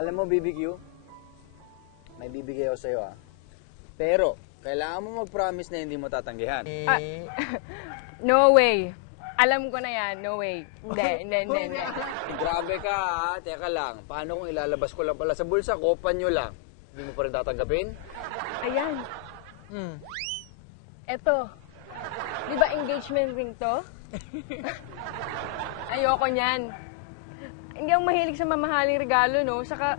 Alam mo, BBQ, may bibigay ako sa'yo Pero, kailangan mo mag-promise na hindi mo tatanggihan. No way. Alam ko na yan, no way. Hindi. Grabe ka Teka lang, paano kung ilalabas ko lang pala sa bulsa ko, panyo lang? Hindi mo pa rin tatanggapin? Ayan. Eto. Di ba engagement ring to? Ayoko niyan. Hindi ako mahilig sa mamahaling regalo, no? Saka,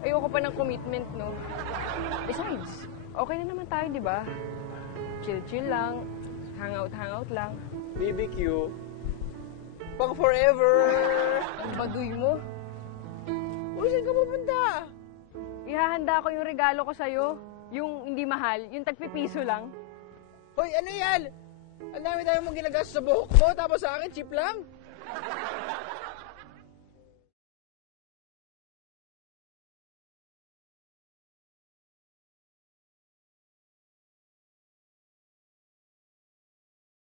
ayoko pa ng commitment, no? Besides, okay na naman tayo, di ba? Chill-chill lang. Hangout lang. BBQ, pang forever! Ang baduy mo. Uy, saan ka pupunta? Ihahanda ko yung regalo ko sa'yo. Yung hindi mahal, yung tagpipiso lang. Hoy, ano yan? Ang dami tayo mong ginagastos sa buhok mo, tapos sa akin, cheap lang?